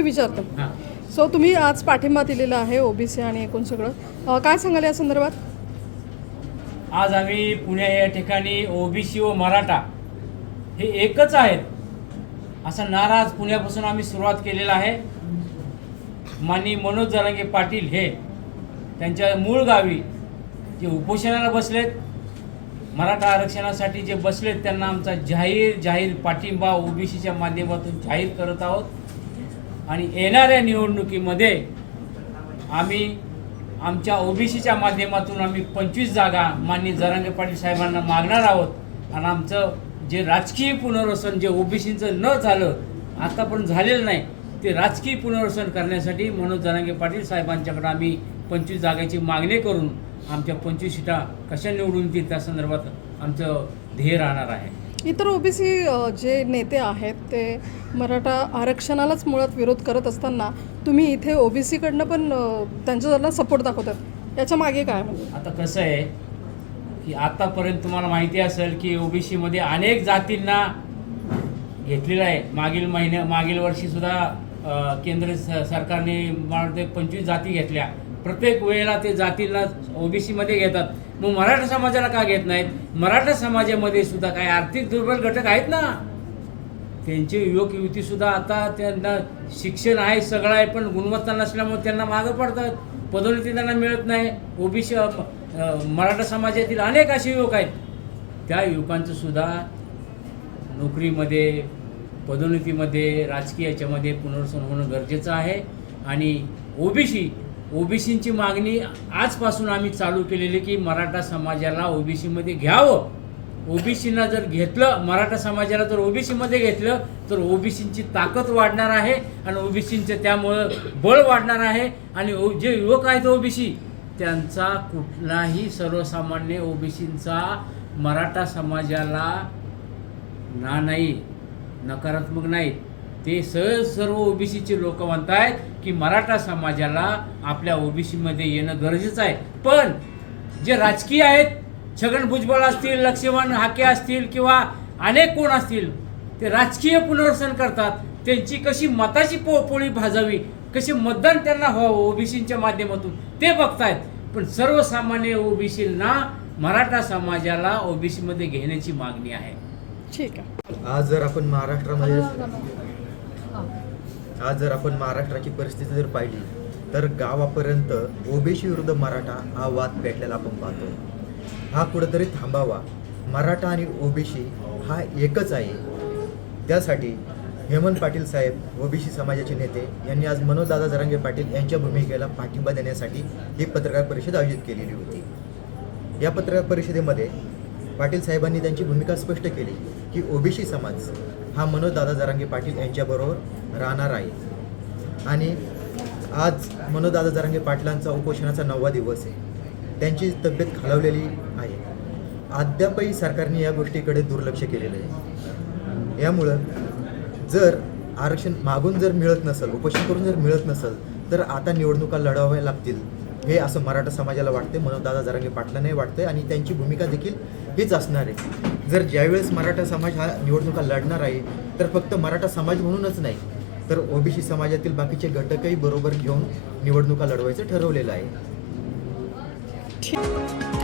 मी विचारते. सो तुम्ही आज पाठिंबा दिलेला आहे ओबीसी आणि एकूण सगळं. काय सांगाल या संदर्भात? आज आम्ही पुणे या ठिकाणी ओबीसी व मराठा हे एकच आहेत. असा नाराज पुण्यापासून आम्ही सुरुवात केलेला आहे. माननीय मनोज जरांगे पाटील हे त्यांच्या मूळ गावी जे उपोषणाला बसलेत मराठा आरक्षणासाठी जे बसलेत त्यांना आमचा जाहीर जाहीर पाठिंबा ओबीसीच्या माध्यमातून जाहीर करत आहोत. आणि येणाऱ्या निवडणुकीमध्ये आम्ही आमच्या ओबीसीच्या माध्यमातून आम्ही पंचवीस जागा माननीय जरांगे पाटील साहेबांना मागणार आहोत. आणि आमचं जे राजकीय पुनर्वसन जे ओबीसीचं न झालं आता पण झालेलं नाही ते राजकीय पुनर्वसन करण्यासाठी मनोज जरांगे पाटील साहेबांच्याकडे आम्ही पंचवीस जागेची मागणी करून आमच्या पंचवीस सीटा कशा निवडून येतील त्या संदर्भात आमचं ध्येय राहणार आहे. इतर ओबीसी जे नेते आहेत ते मराठा आरक्षणालाच मुळात विरोध करत असताना तुम्ही इथे ओबीसीकडनं पण त्यांच्या सपोर्ट दाखवतात याच्या मागे काय म्हणजे आता कसं आहे की आतापर्यंत तुम्हाला माहिती असेल की ओबीसीमध्ये अनेक जातींना घेतलेलं आहे. मागील महिन्या मागील वर्षीसुद्धा केंद्र स- सरकारने मला पंचवीस जाती घेतल्या. प्रत्येक वेळेला ते जातींना ओबीसीमध्ये घेतात. मग मराठा समाजाला का घेत नाहीत? मराठा समाजामध्ये सुद्धा काही आर्थिक दुर्बल घटक आहेत ना? त्यांचे युवक युवती सुद्धा आता त्यांना शिक्षण आहे सगळं आहे पण गुणवत्ता नसल्यामुळे त्यांना मागं पडतात. पदोन्नती त्यांना मिळत नाही. ओबीसी मराठा समाजातील अनेक असे युवक आहेत. त्या युवकांचं सुद्धा नोकरीमध्ये पदोन्नतीमध्ये राजकीय याच्यामध्ये पुनर्वसन होणं गरजेचं आहे. आणि ओबीसी ओबीसींची मागणी आजपासून आम्ही चालू केलेली की मराठा समाजाला ओबीसीमध्ये घ्यावं. ओबीसीना जर घेतलं मराठा समाजाला जर ओबीसीमध्ये घेतलं तर ओबीसींची ताकद वाढणार आहे आणि ओबीसींचं त्यामुळं बळ वाढणार आहे. आणि ओ- जे युवक आहेत ओबीसी त्यांचा कुठलाही सर्वसामान्य ओबीसींचा मराठा समाजाला ना नाही नकारात्मक नाही. ते सहज सर्व ओबीसीचे लोक म्हणतायत की मराठा समाजाला आपल्या ओबीसीमध्ये येणं गरजेचं आहे. पण जे राजकीय आहेत छगन भुजबळ असतील लक्ष्मण हाके असतील किंवा अनेक कोण असतील ते राजकीय पुनर्वसन करतात. त्यांची कशी मताची पो पोळी भाजावी कशी मतदान त्यांना व्हावं ओबीसीच्या माध्यमातून ते बघतायत. पण सर्वसामान्य ओबीसींना मराठा समाजाला ओबीसीमध्ये घेण्याची मागणी आहे. ठीक आहे. आज जर आपण महाराष्ट्रामध्ये आज जर आपण महाराष्ट्राची परिस्थिती जर पाहिली तर गावापर्यंत ओबीसी विरुद्ध मराठा हा वाद पेटलेला आपण पाहतो. हा कुठंतरी थांबावा. मराठा आणि ओबीसी हा एकच आहे. त्यासाठी हेमंत पाटील साहेब ओबीसी समाजाचे नेते यांनी आज मनोजदादा जरांगे पाटील यांच्या भूमिकेला पाठिंबा देण्यासाठी ही पत्रकार परिषद आयोजित केलेली होती. या पत्रकार परिषदेमध्ये पाटील साहेबांनी त्यांची भूमिका स्पष्ट केली की ओबीसी समाज हा मनोजदादा जरांगे पाटील यांच्याबरोबर राहणार आहे. आणि आज मनोजदादा जरांगे पाटलांचा उपोषणाचा नववा दिवस आहे. त्यांची तब्येत खालावलेली आहे. अद्यापही सरकारने या गोष्टीकडे दुर्लक्ष केलेलं आहे. यामुळं जर आरक्षण मागून जर मिळत नसेल उपोषण करून जर मिळत नसेल तर आता निवडणुका लढवाव्या लागतील. हे असं मराठा समाजाला वाटते मनोजदादा जरांगे पाटलांनाही वाटते आणि त्यांची भूमिका देखील हीच असणार आहे. जर ज्यावेळेस मराठा समाज हा निवडणुका लढणार आहे तर फक्त मराठा समाज म्हणूनच नाही तर ओबीसी समाजातील बाकीचे घटकही बरोबर घेऊन निवडणुका लढवायचं ठरवलेलं आहे. ठीक.